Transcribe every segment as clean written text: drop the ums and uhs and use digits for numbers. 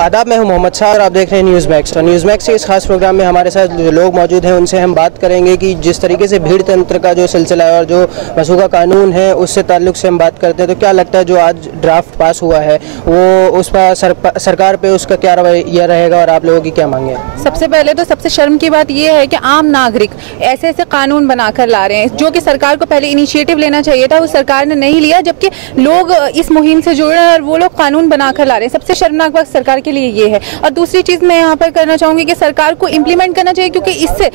आदाब, मैं हूं मोहम्मद शाह और आप देख रहे हैं न्यूज़ मैक्स। और न्यूज़ मैक्स के इस खास प्रोग्राम में हमारे साथ जो लोग मौजूद हैं उनसे हम बात करेंगे कि जिस तरीके से भीड़ तंत्र का जो सिलसिला है और जो मशूका कानून है उससे ताल्लुक़ से हम बात करते हैं, तो क्या लगता है जो आज ड्राफ्ट पास हुआ है वो उस पर सरकार पे उसका क्या रवैया रहेगा और आप लोगों की क्या मांगे? सबसे पहले तो सबसे शर्म की बात यह है कि आम नागरिक ऐसे ऐसे कानून बनाकर ला रहे हैं जो कि सरकार को पहले इनिशिएटिव लेना चाहिए था, वो सरकार ने नहीं लिया, जबकि लोग इस मुहिम से जुड़े हैं और वो लोग कानून बनाकर ला रहे हैं। सबसे शर्मनाक बात सरकार के लिए ये है। और दूसरी चीज़ मैं यहाँ पर करना चाहूँगी कि सरकार को इम्प्लीमेंट करना चाहिए, क्योंकि इससे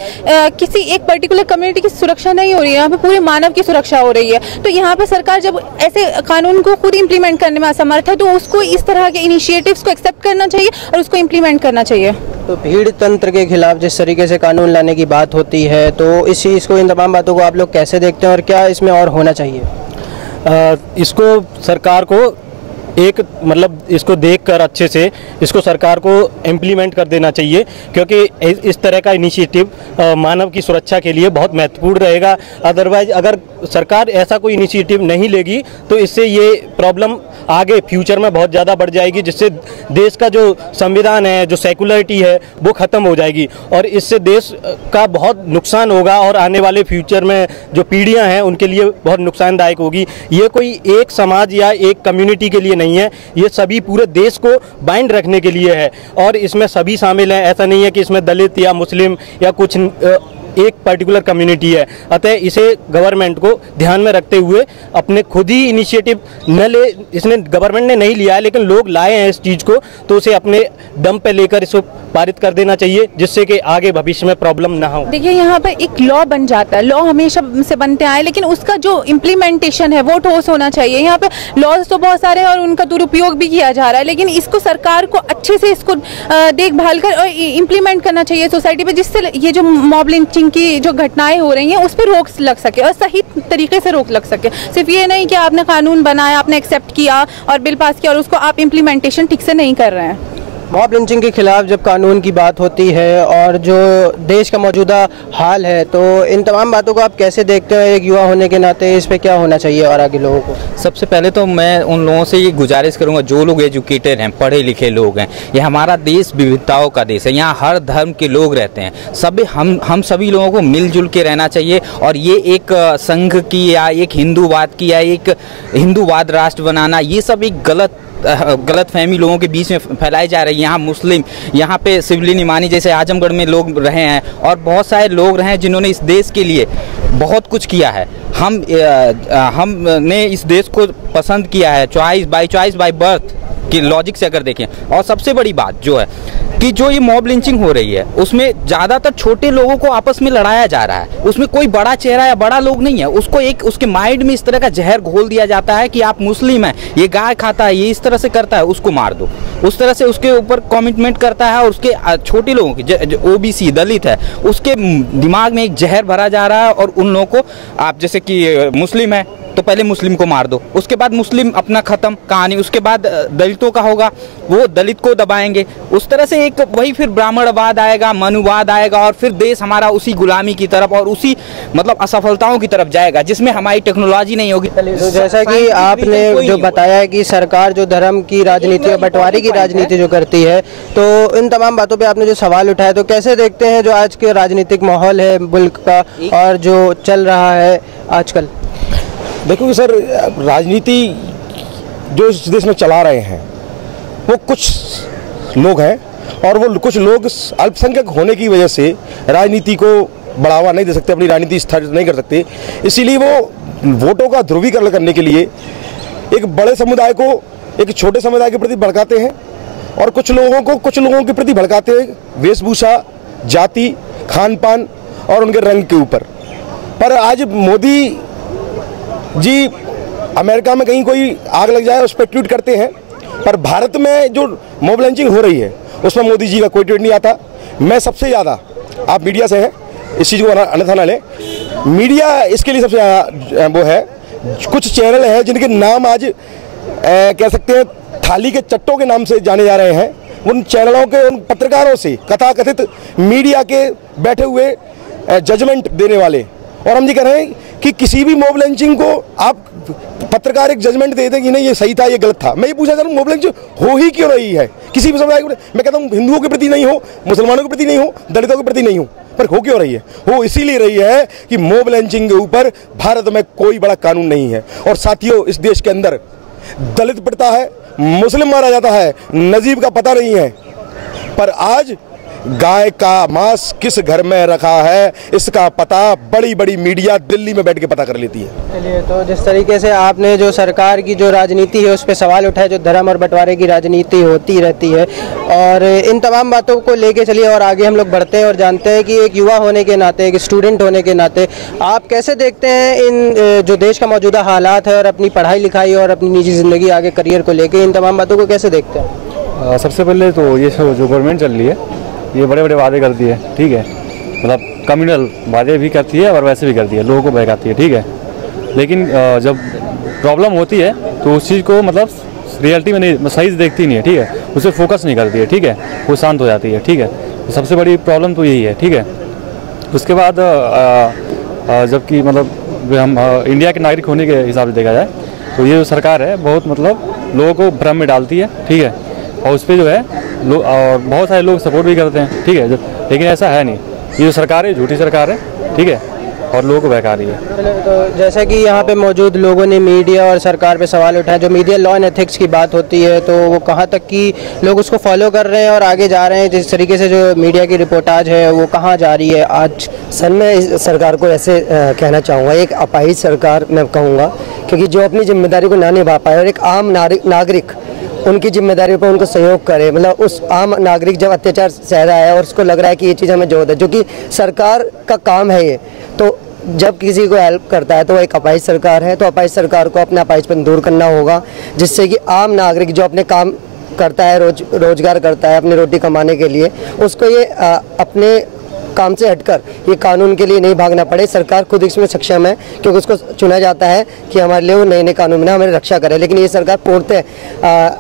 किसी एक पर्टिकुलर कम्युनिटी की सुरक्षा नहीं हो रही है, यहाँ पे पूरे मानव की सुरक्षा हो रही है। तो यहाँ पे सरकार जब ऐसे कानून को खुद इम्प्लीमेंट करने में असमर्थ है तो उसको इस तरह के इनिशिएटिव्स को एक्सेप्ट करना चाहिए और उसको इम्प्लीमेंट करना चाहिए। तो भीड़ तंत्र के खिलाफ जिस तरीके से कानून लाने की बात होती है, तो इस चीज़ को, इन तमाम बातों को आप लोग कैसे देखते हैं और क्या इसमें और होना चाहिए? इसको सरकार को इसको देखकर अच्छे से इसको सरकार को इम्प्लीमेंट कर देना चाहिए, क्योंकि इस तरह का इनिशिएटिव मानव की सुरक्षा के लिए बहुत महत्वपूर्ण रहेगा। अदरवाइज अगर सरकार ऐसा कोई इनिशिएटिव नहीं लेगी तो इससे ये प्रॉब्लम आगे फ्यूचर में बहुत ज़्यादा बढ़ जाएगी, जिससे देश का जो संविधान है, जो सेकुलरिटी है, वो ख़त्म हो जाएगी और इससे देश का बहुत नुकसान होगा और आने वाले फ्यूचर में जो पीढ़ियां हैं उनके लिए बहुत नुकसानदायक होगी। ये कोई एक समाज या एक कम्युनिटी के लिए नहीं है, ये सभी पूरे देश को बाइंड रखने के लिए है और इसमें सभी शामिल हैं। ऐसा नहीं है कि इसमें दलित या मुस्लिम या कुछ एक पर्टिकुलर कम्युनिटी है। अतः इसे गवर्नमेंट को ध्यान में रखते हुए अपने खुद ही इनिशिएटिव न ले, इसने गवर्नमेंट ने नहीं लिया है लेकिन लोग लाए हैं इस चीज़ को, तो उसे अपने दम पे लेकर इसको पारित कर देना चाहिए, जिससे कि आगे भविष्य में प्रॉब्लम ना हो। देखिए, यहाँ पर एक लॉ बन जाता है, लॉ हमेशा से बनते आए, लेकिन उसका जो इम्प्लीमेंटेशन है वो ठोस होना चाहिए। यहाँ पे लॉज तो बहुत सारे हैं और उनका दुरुपयोग भी किया जा रहा है, लेकिन इसको सरकार को अच्छे से इसको देखभाल कर और इम्प्लीमेंट करना चाहिए सोसाइटी पे, जिससे ये जो मॉब लिंचिंग की जो घटनाएं हो रही हैं उस पर रोक लग सके और सही तरीके से रोक लग सके। सिर्फ ये नहीं कि आपने कानून बनाया, आपने एक्सेप्ट किया और बिल पास किया और उसको आप इम्प्लीमेंटेशन ठीक से नहीं कर रहे हैं। मॉब लिंचिंग के खिलाफ जब कानून की बात होती है और जो देश का मौजूदा हाल है, तो इन तमाम बातों को आप कैसे देखते हैं? एक युवा होने के नाते इस पे क्या होना चाहिए और आगे लोगों को? सबसे पहले तो मैं उन लोगों से ये गुजारिश करूंगा, जो लोग एजुकेटेड हैं, पढ़े लिखे लोग हैं, ये हमारा देश विविधताओं का देश है, यहाँ हर धर्म के लोग रहते हैं, सभी हम सभी लोगों को मिलजुल के रहना चाहिए। और ये एक संघ की या एक हिंदूवाद की या एक हिंदूवाद राष्ट्र बनाना, ये सब एक गलत फहमी लोगों के बीच में फैलाई जा रही है। यहाँ मुस्लिम, यहाँ पे शिवलिंग इमानी जैसे आजमगढ़ में लोग रहे हैं और बहुत सारे लोग रहे हैं जिन्होंने इस देश के लिए बहुत कुछ किया है। हमने इस देश को पसंद किया है, चॉइस बाय बर्थ की लॉजिक से अगर देखें। और सबसे बड़ी बात जो है कि जो ये मॉब लिंचिंग हो रही है उसमें ज़्यादातर छोटे लोगों को आपस में लड़ाया जा रहा है, उसमें कोई बड़ा चेहरा या बड़ा लोग नहीं है, उसको एक उसके माइंड में इस तरह का जहर घोल दिया जाता है कि आप मुस्लिम हैं, ये गाय खाता है, ये इस तरह से करता है, उसको मार दो, उस तरह से उसके ऊपर कमिटमेंट करता है और उसके छोटे लोगों की जो ओबीसी दलित है उसके दिमाग में एक जहर भरा जा रहा है। और उन लोगों को आप जैसे कि मुस्लिम है तो पहले मुस्लिम को मार दो, उसके बाद मुस्लिम अपना खत्म कहानी, उसके बाद दलितों का होगा, वो दलित को दबाएंगे, उस तरह से एक वही फिर ब्राह्मणवाद आएगा, मनुवाद आएगा और फिर देश हमारा उसी गुलामी की तरफ और उसी मतलब असफलताओं की तरफ जाएगा, जिसमें हमारी टेक्नोलॉजी नहीं होगी। तो जैसा कि आपने जो बताया है कि सरकार जो धर्म की राजनीति और बंटवारे की राजनीति जो करती है, तो इन तमाम बातों पर आपने जो सवाल उठाया, तो कैसे देखते हैं जो आज के राजनीतिक माहौल है मुल्क का और जो चल रहा है आजकल? देखो सर, राजनीति जो इस देश में चला रहे हैं वो कुछ लोग हैं और वो कुछ लोग अल्पसंख्यक होने की वजह से राजनीति को बढ़ावा नहीं दे सकते, अपनी राजनीति स्थापित नहीं कर सकते। इसीलिए वो वोटों का ध्रुवीकरण करने के लिए एक बड़े समुदाय को एक छोटे समुदाय के प्रति भड़काते हैं और कुछ लोगों के प्रति भड़काते हैं वेशभूषा, जाति, खान पान और उनके रंग के ऊपर। पर आज मोदी जी अमेरिका में कहीं कोई आग लग जाए उस पर ट्वीट करते हैं, पर भारत में जो मॉब लिंचिंग हो रही है उसमें मोदी जी का कोई ट्वीट नहीं आता। मैं सबसे ज़्यादा, आप मीडिया से हैं, इस चीज़ को अन्यथा ना लें, मीडिया इसके लिए सबसे ज़्यादा वो है। कुछ चैनल हैं जिनके नाम आज कह सकते हैं थाली के चट्टों के नाम से जाने जा रहे हैं। उन चैनलों के, उन पत्रकारों से, कथाकथित मीडिया के बैठे हुए जजमेंट देने वाले और हम ये कह रहे हैं कि किसी भी मॉब लिंचिंग को आप पत्रकार एक जजमेंट दे दें कि नहीं ये सही था ये गलत था। मैं ये पूछना चाह रहा हूँ मॉब लिंचिंग हो ही क्यों रही है किसी भी समुदाय को। मैं कहता हूँ हिंदुओं के प्रति नहीं हो, मुसलमानों के प्रति नहीं हो, दलितों के प्रति नहीं हो, पर हो क्यों रही है? हो इसीलिए रही है कि मॉब लिंचिंग के ऊपर भारत में कोई बड़ा कानून नहीं है। और साथियों, इस देश के अंदर दलित पड़ता है, मुस्लिम मारा जाता है, नजीब का पता नहीं है, पर आज गाय का मांस किस घर में रखा है इसका पता बड़ी बड़ी मीडिया दिल्ली में बैठ के पता कर लेती है। चलिए, तो जिस तरीके से आपने जो सरकार की जो राजनीति है उस पर सवाल उठाए, जो धर्म और बंटवारे की राजनीति होती रहती है, और इन तमाम बातों को लेके चलिए और आगे हम लोग बढ़ते हैं और जानते हैं कि एक युवा होने के नाते, एक स्टूडेंट होने के नाते आप कैसे देखते हैं इन जो देश का मौजूदा हालात है और अपनी पढ़ाई लिखाई और अपनी निजी ज़िंदगी आगे करियर को लेकर इन तमाम बातों को कैसे देखते हैं? सबसे पहले तो ये जो गवर्नमेंट चल रही है ये बड़े बड़े वादे करती है, ठीक है, मतलब कम्युनल वादे भी करती है और वैसे भी करती है, लोगों को बहकाती है, ठीक है। लेकिन जब प्रॉब्लम होती है तो उस चीज़ को मतलब रियलिटी में नहीं, सही से देखती नहीं है, ठीक है, उसे फोकस नहीं करती है, ठीक है, वो शांत हो जाती है, ठीक है। सबसे बड़ी प्रॉब्लम तो यही है, ठीक है। उसके बाद जबकि मतलब हम इंडिया के नागरिक होने के हिसाब से देखा जाए तो ये जो सरकार है बहुत मतलब लोगों को भ्रम में डालती है, ठीक है, और उस पर जो है और बहुत सारे लोग सपोर्ट भी करते हैं, ठीक है, लेकिन ऐसा है नहीं। ये जो सरकार है झूठी सरकार है, ठीक है, और लोगों को बहका रही है। तो जैसे कि यहाँ पे मौजूद लोगों ने मीडिया और सरकार पे सवाल उठाए, जो मीडिया लॉ एंड एथिक्स की बात होती है तो वो कहाँ तक कि लोग उसको फॉलो कर रहे हैं और आगे जा रहे हैं, जिस तरीके से जो मीडिया की रिपोर्टाज है वो कहाँ जा रही है आज? सर, मैं इस सरकार को ऐसे कहना चाहूँगा, एक अपाहिज सरकार मैं कहूँगा, क्योंकि जो अपनी जिम्मेदारी को ना निभा पाए और एक आम नागरिक उनकी जिम्मेदारी पर उनको सहयोग करे, मतलब उस आम नागरिक जब अत्याचार सह रहा है और उसको लग रहा है कि ये चीज़ हमें जरूरत है, जो कि सरकार का काम है ये, तो जब किसी को हेल्प करता है तो वो एक अपाहिज सरकार है। तो अपाहिज सरकार को अपना अपाहिजपन दूर करना होगा, जिससे कि आम नागरिक जो अपने काम करता है, रोजगार करता है अपनी रोटी कमाने के लिए, उसको ये अपने काम से हटकर ये कानून के लिए नहीं भागना पड़े। सरकार खुद इसमें सक्षम है क्योंकि उसको चुना जाता है कि हमारे लिए वो नए नए कानून में हमारी रक्षा करे, लेकिन ये सरकार पूर्णतः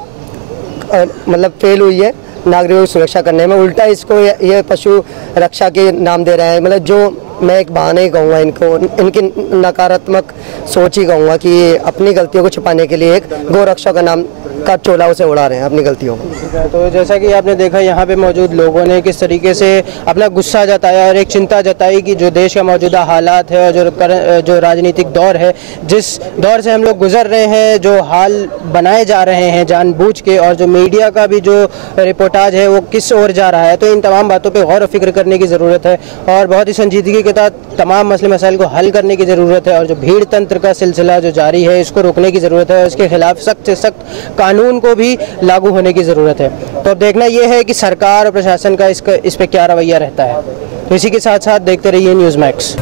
मतलब फेल हुई है नागरिकों की सुरक्षा करने में। उल्टा इसको ये पशु रक्षा के नाम दे रहे हैं, मतलब जो मैं एक बहाना ही कहूँगा इनको, इनकी नकारात्मक सोच ही कहूँगा कि अपनी गलतियों को छिपाने के लिए एक गौरक्षा का नाम का चोला उसे उड़ा रहे हैं अपनी गलतियों को। तो जैसा कि आपने देखा यहाँ पे मौजूद लोगों ने किस तरीके से अपना गुस्सा जताया और एक चिंता जताई कि जो देश का मौजूदा हालात है और जो राजनीतिक दौर है, जिस दौर से हम लोग गुजर रहे हैं, जो हाल बनाए जा रहे हैं जानबूझ के, और जो मीडिया का भी जो रिपोर्टाज है वो किस ओर जा रहा है, तो इन तमाम बातों पर गौर व फिक्र करने की ज़रूरत है और बहुत ही संजीदगी के साथ तमाम मसले मसाइल को हल करने की ज़रूरत है। और जो भीड़ तंत्र का सिलसिला जो जारी है इसको रोकने की ज़रूरत है और इसके खिलाफ सख्त से सख्त कानून को भी लागू होने की ज़रूरत है। तो अब देखना यह है कि सरकार और प्रशासन का इस पे क्या रवैया रहता है। तो इसी के साथ साथ देखते रहिए न्यूज़ मैक्स।